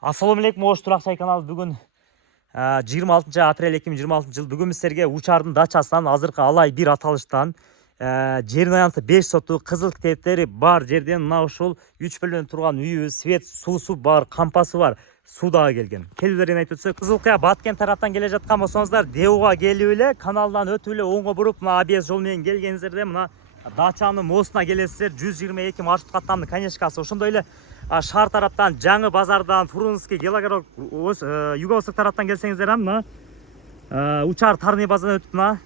Assalamu алейкум, Ош Туракчай каналы. Бүгін 26 апрель 2026 жыл. Бүгін сіздерге Учардың дачасынан азыркы алай бир аталыштан жерин аянты 5 соту кызыл китептери бар жерден мына ушул 3 бөлмөлүү турган үйү, свет, суусу бар, кампасы бар, суу дагы келген. Келүүлөрүн айтып өтсөк, Кызылкая Баткен тараптан келе жаткан болсоңуздар, Деуга келип эле каналдан өтүп эле оңго буруп, мына ABS жол менен келгениңиздерде мына дачанын моостуна келесиздер. 122 маршрут каттамдын конечкасы. Ошондой эле шаар тараптан, Жаңы базардан, Фрунзенский, Гелагород, Юго-Восток тараптан келсеңиздер мына Учар Тарный базардан өтүп мына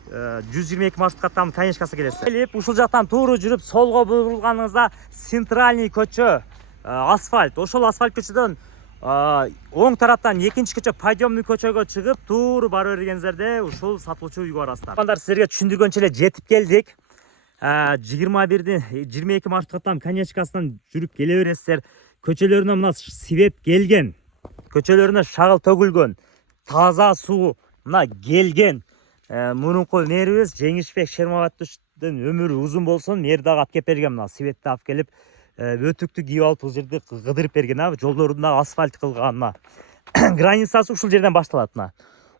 122 маршрут каттамдын конечкасы келесиздер. Келип ушул жактан туура жүрүп солго бурулганыңызда Центральный көчө, асфальт. Ошол асфальт көчөдөн оң тараптан экинчи көчө, Подъемный көчөгө чыгып, туура бара бергениңиздерде ушул сатылуучу үйгө барасыздар. Анда силерге түшүндүргөнчө эле жетип келдик. 22 маршруттан конечкасынан жүрүп келе бересиздер. Көчөлөрүнө мына свет келген. Көчөлөрүнө шагыл төгүлгөн. Таза суу мына келген. Мурунку мэрибиз Жеңишбек Шермабатовичтин өмүрү узун болсун. Мэр дагы алып келип берген, мына светти алып келип, өтүктү кийип алып бул жерди кыдырып берген. Жолдорунда асфальт кылган. Мына границасы ушул жерден башталат. Мына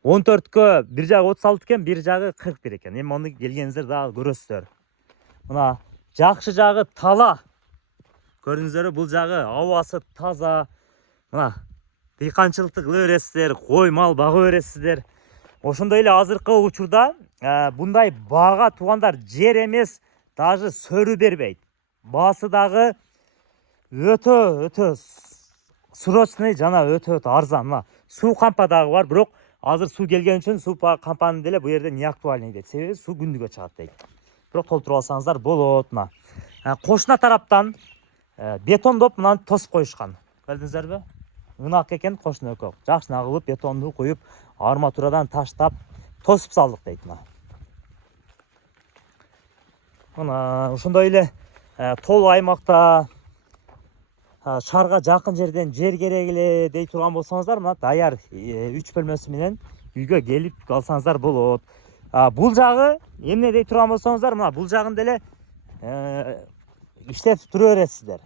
14кө бир жагы 36 экен, бир жагы 41 экен. Эми муну келгениңиздер дагы көрөсүздөр. Мына жакшы жагы тала. Көрдүңүздөр, бул жагы абасы таза. Мына дыйканчылыкты кыла бересиздер, кой мал бага бересиздер. Ошондой эле азыркы учурда bunday бага туугандар жер эмес, даже сөрү бербейт. Баасы дагы өтө срочный жана өтө арзан. Мына суу кампа дагы бар, бирок азыр суу келген үчүн суу кампаны деле бу жерде не актуальный дейт. Себеби суу күндүгө чыгат дейт. Бирок толтуруп алсаңыздар болот. Мына кошуна тараптан бетондоп мынаны тосуп коюшкан. Көрдүңүздөрбү? Ынак экен, кошуна өкөк. Жакшына кылып бетонду коюп, арматурадан таштап тосуп салдык дейт. Мына ошондой эле тол аймакта шаарга жакын жерден жер керек эле дей турган болсоңуздар, мына даяр 3 бөлмөсү менен үйгө келип алсаңыздар болот. Бул жагы эмне дей турган болсоңуздар, мына бул жагын деле иштетип тура бересиздер.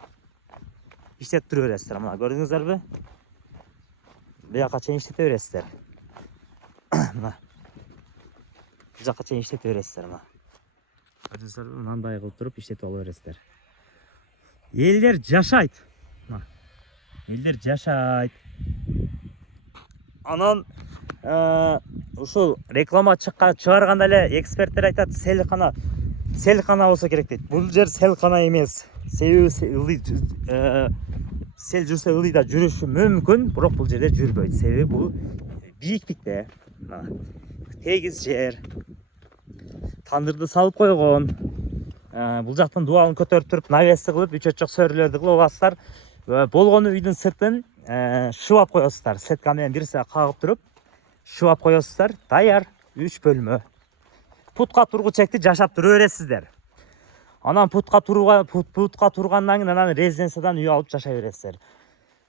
Мына көрдүңүздөрбү? Буяка чейин иштете бересиздер. Мына бул жака чейин иштете бересиздер. Мына көрдүңүздөрбү? Мындай кылып туруп иштетип ала бересиздер. Элдер жашайт. Мына элдер жашайт. Анан ушул реклама чыгарганда эле эксперттер айтат, селкана болсо керек дейт. Бул жер селкана эмес. Себеби сел жүрсө ылый да жүрүшү мүмкүн, бирок бул жерде жүрбөйт. Себеби бул бийиктикте. Тегиз жер. Тандырды салып койгон. Бул жактан дубалын көтөрүп туруп, навести кылып, үчөчөк сөрүлөрдү кылып аласыздар. Болгону үйдүн сыртын шыбап коесуздар. Сетка менен бирсе кагып туруп, шыбап коесуздар. Даяр 3 бөлмө. Путка тургучекти жашап тура бересиздер. Анан путка тургандан кийин анан резиденциядан үй алып жашай бересиздер.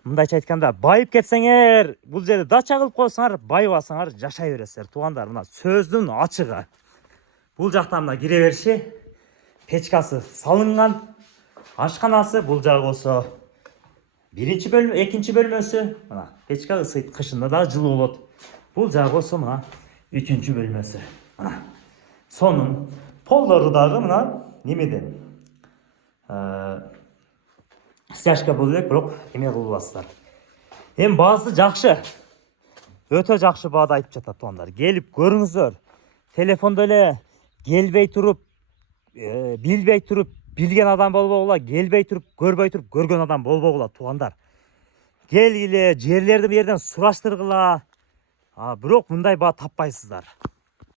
Мындайча айтканда, байып кетсеңер, бул жерде дача кылып койсоңар, байыбасаңар жашай бересиздер. Туугандар, мына сөздүн ачыгы. Бул жакта мына кире бериши, печкасы салынган, ашканасы, бул жагы болсо биринчи бөлмө, экинчи бөлмөсү. Мына печка ысыйт, кышында да жылуу болот. Бул жагы болсо мына 3-чү бөлмөсү. Мына сонун полдору дагы мына немеден стяжка болуп элек, бирок эме кылып аласыздар. Эми баасы жакшы. Өтө жакшы баада айтып жатат туугандар. Келип көрүңүздөр. Телефондо эле келбей туруп, билбей туруп билген адам болбогула, келбей туруп, көрбөй туруп көргөн адам болбогула туугандар. Келгиле, жерлерди бу жерден сураштыргыла. Бирок мындай баа таппайсыздар.